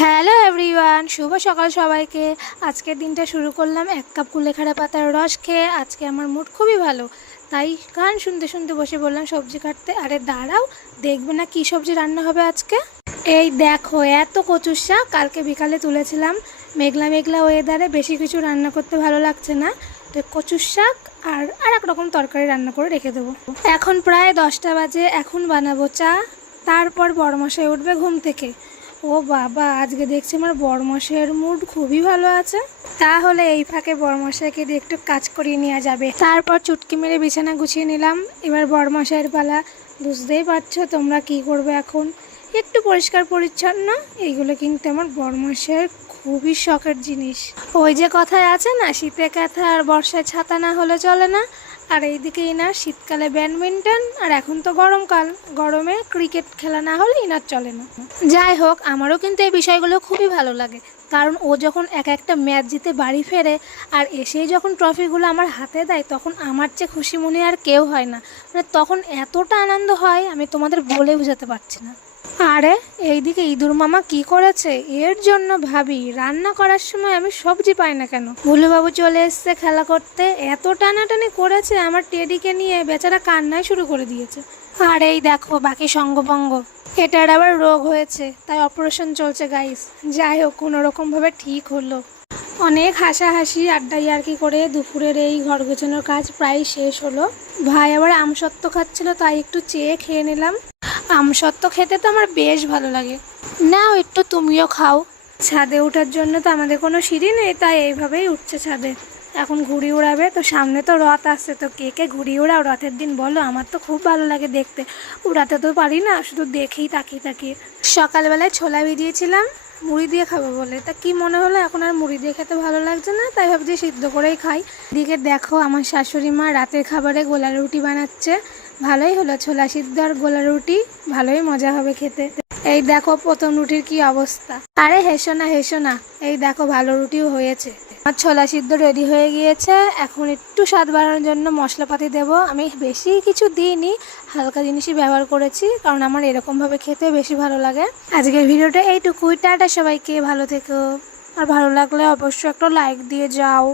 Hello everyone, শুভ সকাল সবাইকে। আজকের দিনটা শুরু করলাম 1 কাপ কুলেখাড়া পাতার রস খেয়ে। আজকে আমার মুড খুবই ভালো, তাই গান শুনতে শুনতে বসে বললাম সবজি কাটতে। আরে দাঁড়াও, দেখবে না কী সবজি রান্না হবে আজকে। এই দেখো, এত কচুর শাক কালকে বিকালে তুলেছিলাম। মেঘলা মেঘলা ওয়েদারে বেশি কিছু রান্না করতে ভালো লাগছে না, তো কচুর শাক আর এক রকম তরকারি রান্না করে রেখে দেবো। এখন প্রায় 10টা বাজে, এখন বানাবো চা। তারপর বড়মশাই উঠবে ঘুম থেকে। ও বাবা, আজকে দেখছি আমার বড়মশাইয়ের মুড খুবই ভালো আছে। তাহলে এই ফাঁকে বড়মশাইকে দিয়ে একটু কাজ করিয়ে নেওয়া যাবে। তারপর চুটকি মেরে বিছানা গুছিয়ে নিলাম। এবার বড়মশাইয়ের পালা। বুঝতেই পারছো তোমরা কি করবে এখন। একটু পরিষ্কার পরিচ্ছন্ন, এইগুলো কিন্তু আমার বড়মশাইয়ের খুবই শখের জিনিস। ওই যে কথায় আছে না, শীতে কাঁথা আর বর্ষায় ছাতা না হলে চলে না। আর এইদিকে ইনার শীতকালে ব্যাডমিন্টন, আর এখন তো গরমকাল, গরমে ক্রিকেট খেলা না হলে ইনার চলে না। যাই হোক, আমারও কিন্তু এই বিষয়গুলো খুবই ভালো লাগে, কারণ ও যখন একটা ম্যাচ জিতে বাড়ি ফেরে আর এসেই যখন ট্রফিগুলো আমার হাতে দেয়, তখন আমার চেয়ে খুশি মনে আর কেউ হয় না। মানে তখন এতটা আনন্দ হয়, আমি তোমাদের বলে বোঝাতে পারছি না। আরে এইদিকে ইঁদুর মামা কি করেছে, এর জন্য ভাবি রান্না করার সময় আমি সবজি পাই না কেন। ভুলুবাবু চলে এসছে খেলা করতে, এত টানাটানি করেছে আমার টেডিকে নিয়ে, বেচারা কান্নায় শুরু করে দিয়েছে। আর এই দেখো বাকি সঙ্গভঙ্গ, এটার আবার রোগ হয়েছে, তাই অপারেশন চলছে গাইস। যাই হোক, কোনোরকমভাবে ঠিক হলো। অনেক হাসাহাসি আড্ডা ইয়ার্কি করে দুপুরের এই ঘর গোছানোর কাজ প্রায় শেষ হলো। ভাই আবার আমসত্ত্ব খাচ্ছিল, তাই একটু চেয়ে খেয়ে নিলাম। আমসত্ত্ব খেতে তো আমার বেশ ভালো লাগে। নাও একটু তুমিও খাও। ছাদে ওঠার জন্য তো আমাদের কোনো সিঁড়ি নেই, তাই এইভাবেই উঠছে ছাদে। এখন ঘুড়ি উড়াবে, তো সামনে তো রথ আসছে, তো কে কে ঘুড়ি উড়াও রথের দিন বলো। আমার তো খুব ভালো লাগে দেখতে, উড়াতে তো পারি না, শুধু দেখেই তাকিয়ে তাকিয়ে। সকালবেলায় ছোলা ভিজিয়েছিলাম মুড়ি দিয়ে খাবো বলে, তা কি মনে হলো এখন আর মুড়ি দিয়ে খেতে ভালো লাগছে না, তাই ভাবছি সিদ্ধ করেই খাই। দিকে দেখো আমার শাশুড়ি মা রাতের খাবারে গোলা রুটি বানাচ্ছে। ভালোই হলো, ছোলা সিদ্ধ আর গোলা রুটি, ভালোই মজা হবে খেতে। এই দেখো প্রথম রুটির কি অবস্থা। আরে হেসো না হেসো না, এই দেখো ভালো রুটিও হয়েছে। আমার ছোলা সিদ্ধ রেডি হয়ে গিয়েছে। এখন একটু স্বাদ বাড়ানোর জন্য মশলাপাতি দেবো। আমি বেশি কিছু দিইনি, হালকা জিনিসই ব্যবহার করেছি, কারণ আমার এরকমভাবে খেতে বেশি ভালো লাগে। আজকের ভিডিওটা এইটুকুই। টাটা সবাইকে, ভালো থেকো। আর ভালো লাগলে অবশ্যই একটা লাইক দিয়ে যাও।